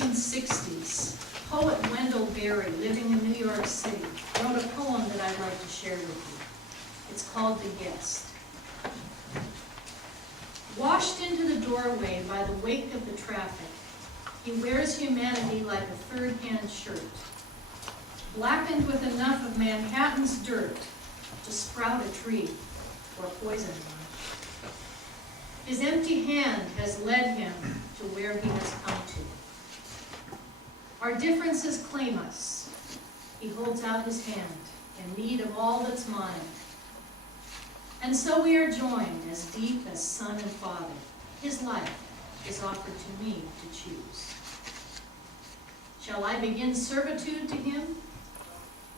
1960s, poet Wendell Berry, living in New York City, wrote a poem that I'd like to share with you. It's called The Guest. Washed into the doorway by the wake of the traffic, he wears humanity like a third-hand shirt, blackened with enough of Manhattan's dirt to sprout a tree or poison one. His empty hand has led him to where he has come to. Our differences claim us. He holds out his hand in need of all that's mine. And so we are joined as deep as son and father. His life is offered to me to choose. Shall I begin servitude to him?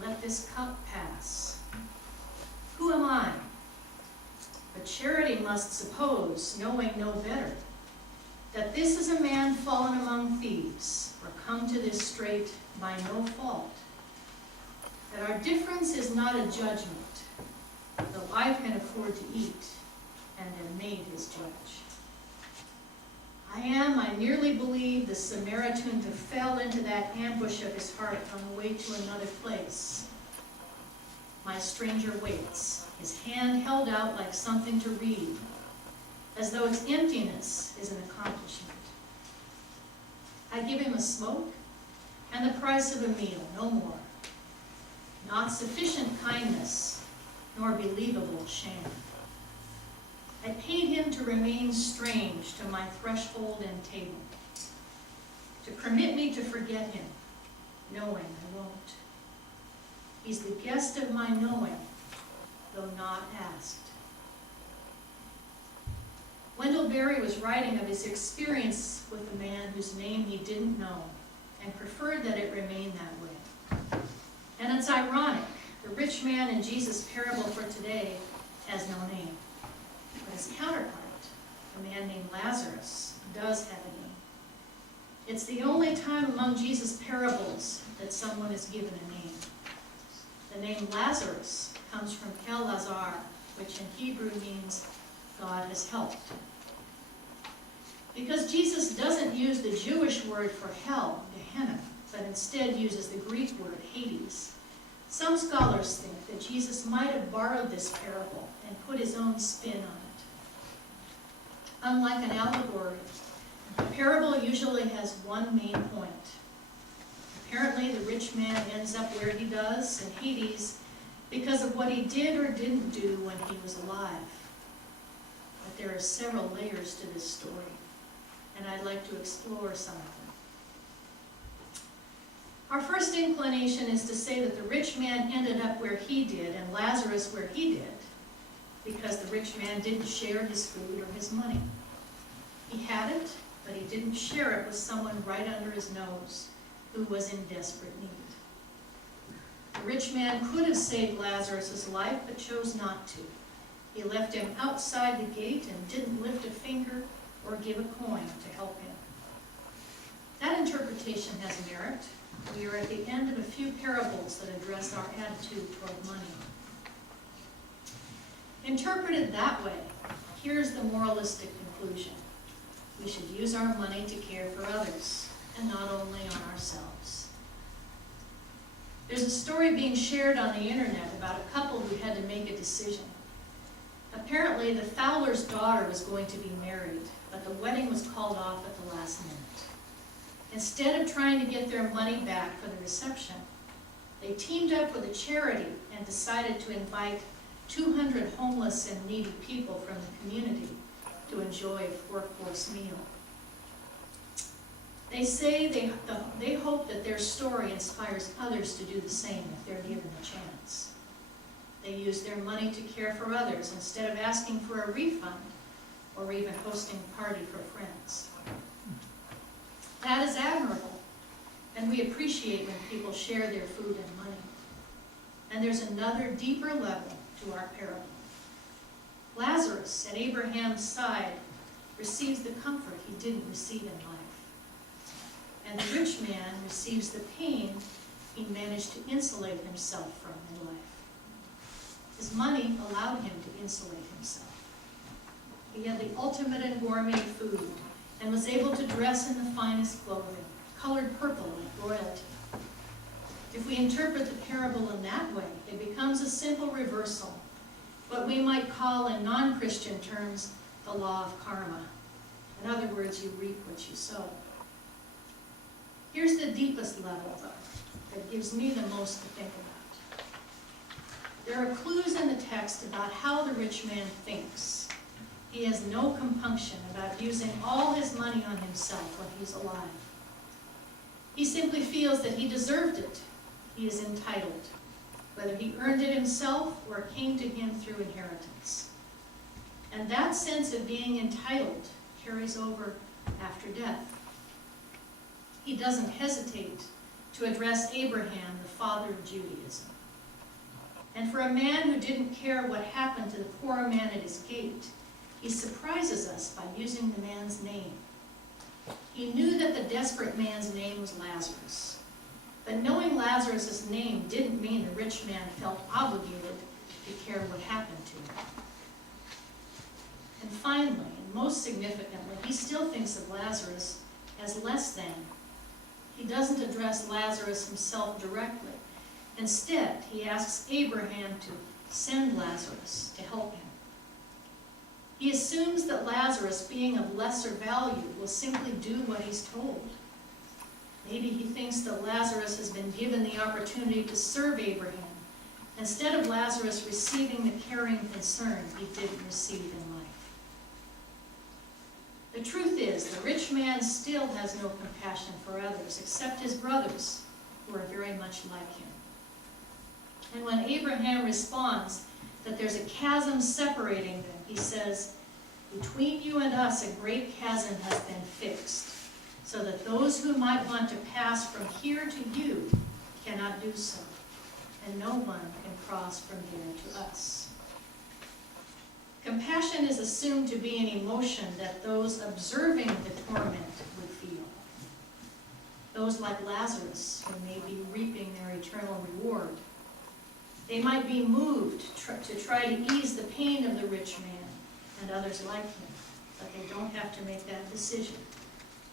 Let this cup pass. Who am I? But charity must suppose, knowing no better, that this is a man fallen among thieves, or come to this strait by no fault. That our difference is not a judgment, though I can afford to eat, and am made his judge. I nearly believe, the Samaritan who fell into that ambush of his heart on the way to another place. My stranger waits, his hand held out like something to read, as though its emptiness is an accomplishment. I give him a smoke and the price of a meal, no more. Not sufficient kindness, nor believable shame. I paid him to remain strange to my threshold and table, to permit me to forget him, knowing I won't. He's the guest of my knowing, though not asked. Wendell Berry was writing of his experience with a man whose name he didn't know, and preferred that it remain that way. And it's ironic, the rich man in Jesus' parable for today has no name. But his counterpart, a man named Lazarus, does have a name. It's the only time among Jesus' parables that someone is given a name. The name Lazarus comes from El Lazar, which in Hebrew means God has helped. Because Jesus doesn't use the Jewish word for hell, Gehenna, but instead uses the Greek word Hades, some scholars think that Jesus might have borrowed this parable and put his own spin on it. Unlike an allegory, a parable usually has one main point. Apparently, the rich man ends up where he does, in Hades, because of what he did or didn't do when he was alive. But there are several layers to this story, and I'd like to explore some of them. Our first inclination is to say that the rich man ended up where he did and Lazarus where he did, because the rich man didn't share his food or his money. He had it, but he didn't share it with someone right under his nose who was in desperate need. The rich man could have saved Lazarus' life, but chose not to. He left him outside the gate and didn't lift a finger or give a coin to help him. That interpretation has merit. We are at the end of a few parables that address our attitude toward money. Interpreted that way, here's the moralistic conclusion. We should use our money to care for others, and not only on ourselves. There's a story being shared on the internet about a couple who had to make a decision. Apparently, the Fowler's daughter was going to be married, but the wedding was called off at the last minute. Instead of trying to get their money back for the reception, they teamed up with a charity and decided to invite 200 homeless and needy people from the community to enjoy a 4-course meal. They say they hope that their story inspires others to do the same if they're given the chance. They use their money to care for others instead of asking for a refund or even hosting a party for friends. That is admirable, and we appreciate when people share their food and money. And there's another deeper level to our parable. Lazarus, at Abraham's side, receives the comfort he didn't receive in life. And the rich man receives the pain he managed to insulate himself from in life. His money allowed him to insulate himself. He had the ultimate in gourmet food and was able to dress in the finest clothing, colored purple like royalty. If we interpret the parable in that way, it becomes a simple reversal, what we might call in non-Christian terms the law of karma. In other words, you reap what you sow. Here's the deepest level, though, that gives me the most to think about. There are clues in the text about how the rich man thinks. He has no compunction about using all his money on himself when he's alive. He simply feels that he deserved it. He is entitled, whether he earned it himself or it came to him through inheritance. And that sense of being entitled carries over after death. He doesn't hesitate to address Abraham, the father of Judaism. And for a man who didn't care what happened to the poor man at his gate, he surprises us by using the man's name. He knew that the desperate man's name was Lazarus. But knowing Lazarus' name didn't mean the rich man felt obligated to care what happened to him. And finally, and most significantly, he still thinks of Lazarus as less than. He doesn't address Lazarus himself directly. Instead, he asks Abraham to send Lazarus to help him. He assumes that Lazarus, being of lesser value, will simply do what he's told. Maybe he thinks that Lazarus has been given the opportunity to serve Abraham, instead of Lazarus receiving the caring concern he didn't receive in life. The truth is, the rich man still has no compassion for others, except his brothers, who are very much like him. And when Abraham responds that there's a chasm separating them, he says, "Between you and us a great chasm has been fixed, so that those who might want to pass from here to you cannot do so, and no one can cross from there to us." Compassion is assumed to be an emotion that those observing the torment would feel. Those like Lazarus, who may be reaping their eternal reward. They might be moved to try to ease the pain of the rich man and others like him, but they don't have to make that decision.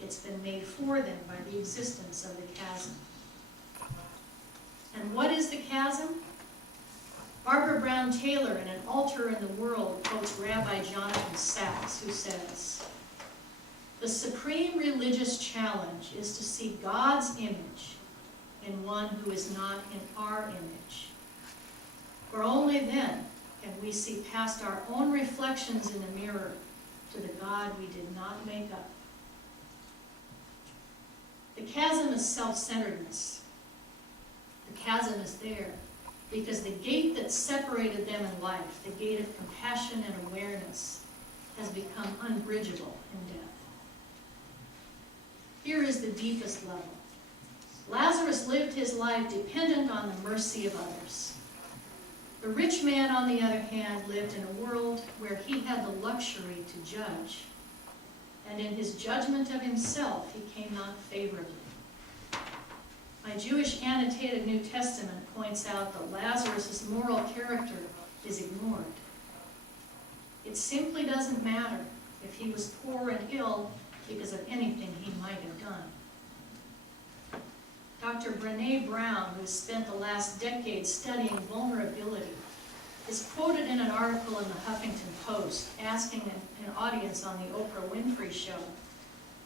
It's been made for them by the existence of the chasm. And what is the chasm? Barbara Brown Taylor, in An Altar in the World, quotes Rabbi Jonathan Sacks, who says, "The supreme religious challenge is to see God's image in one who is not in our image. For only then can we see past our own reflections in the mirror to the God we did not make up." The chasm is self-centeredness. The chasm is there because the gate that separated them in life, the gate of compassion and awareness, has become unbridgeable in death. Here is the deepest level. Lazarus lived his life dependent on the mercy of others. The rich man, on the other hand, lived in a world where he had the luxury to judge, and in his judgment of himself, he came out favorably. My Jewish annotated New Testament points out that Lazarus' moral character is ignored. It simply doesn't matter if he was poor and ill because of anything he might have done. Dr. Brené Brown, who has spent the last decade studying vulnerability, is quoted in an article in the Huffington Post asking an audience on the Oprah Winfrey Show,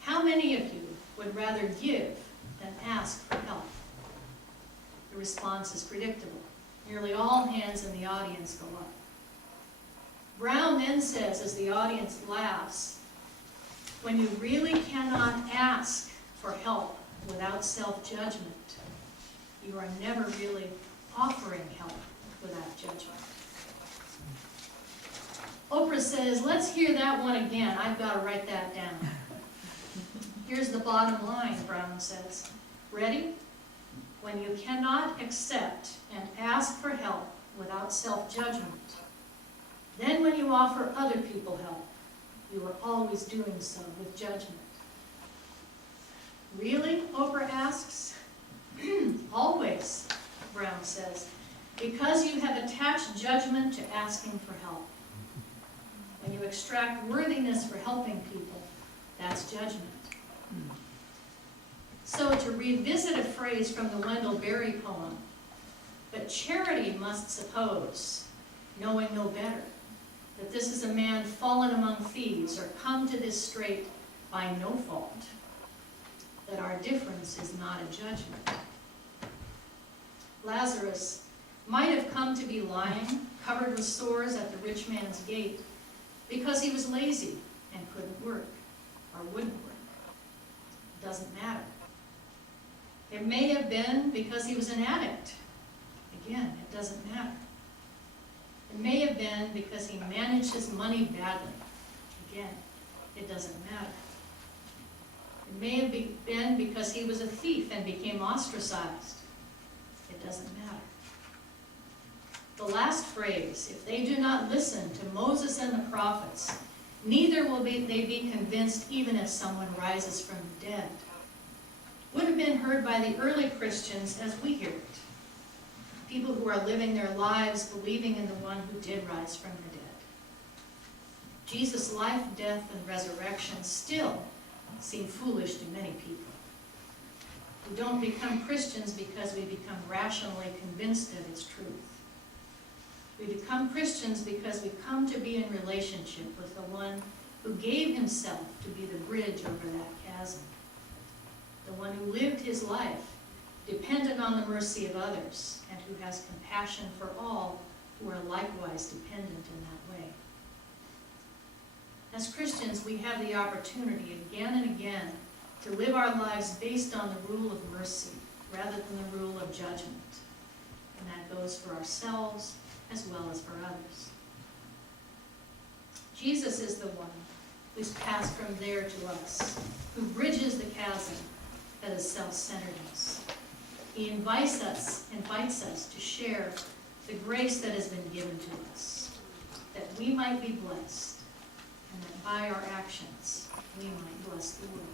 "How many of you would rather give than ask for help?" The response is predictable. Nearly all hands in the audience go up. Brown then says, as the audience laughs, "When you really cannot ask for help without self-judgment, you are never really offering help without judgment." Oprah says, "Let's hear that one again. I've got to write that down." Here's the bottom line, Brown says. Ready? When you cannot accept and ask for help without self-judgment, then when you offer other people help, you are always doing so with judgment. Really? Oprah asks. Always, Brown says, because you have attached judgment to asking for help. When you extract worthiness for helping people, that's judgment. So to revisit a phrase from the Wendell Berry poem, but charity must suppose, knowing no better, that this is a man fallen among thieves or come to this strait by no fault, that our difference is not a judgment. Lazarus might have come to be lying, covered with sores at the rich man's gate, because he was lazy and couldn't work, or wouldn't work. It doesn't matter. It may have been because he was an addict. Again, it doesn't matter. It may have been because he managed his money badly. Again, it doesn't matter. It may have been because he was a thief and became ostracized. It doesn't matter. The last phrase, if they do not listen to Moses and the prophets, neither will they be convinced even if someone rises from the dead, would have been heard by the early Christians as we hear it. People who are living their lives believing in the one who did rise from the dead. Jesus' life, death, and resurrection still seem foolish to many people. We don't become Christians because we become rationally convinced of its truth. We become Christians because we come to be in relationship with the one who gave himself to be the bridge over that chasm. The one who lived his life dependent on the mercy of others and who has compassion for all who are likewise dependent in that way. As Christians, we have the opportunity again and again to live our lives based on the rule of mercy rather than the rule of judgment. And that goes for ourselves as well as for others. Jesus is the one who's passed from there to us, who bridges the chasm that is self-centeredness. He invites us to share the grace that has been given to us, that we might be blessed, and that by our actions we might bless the world.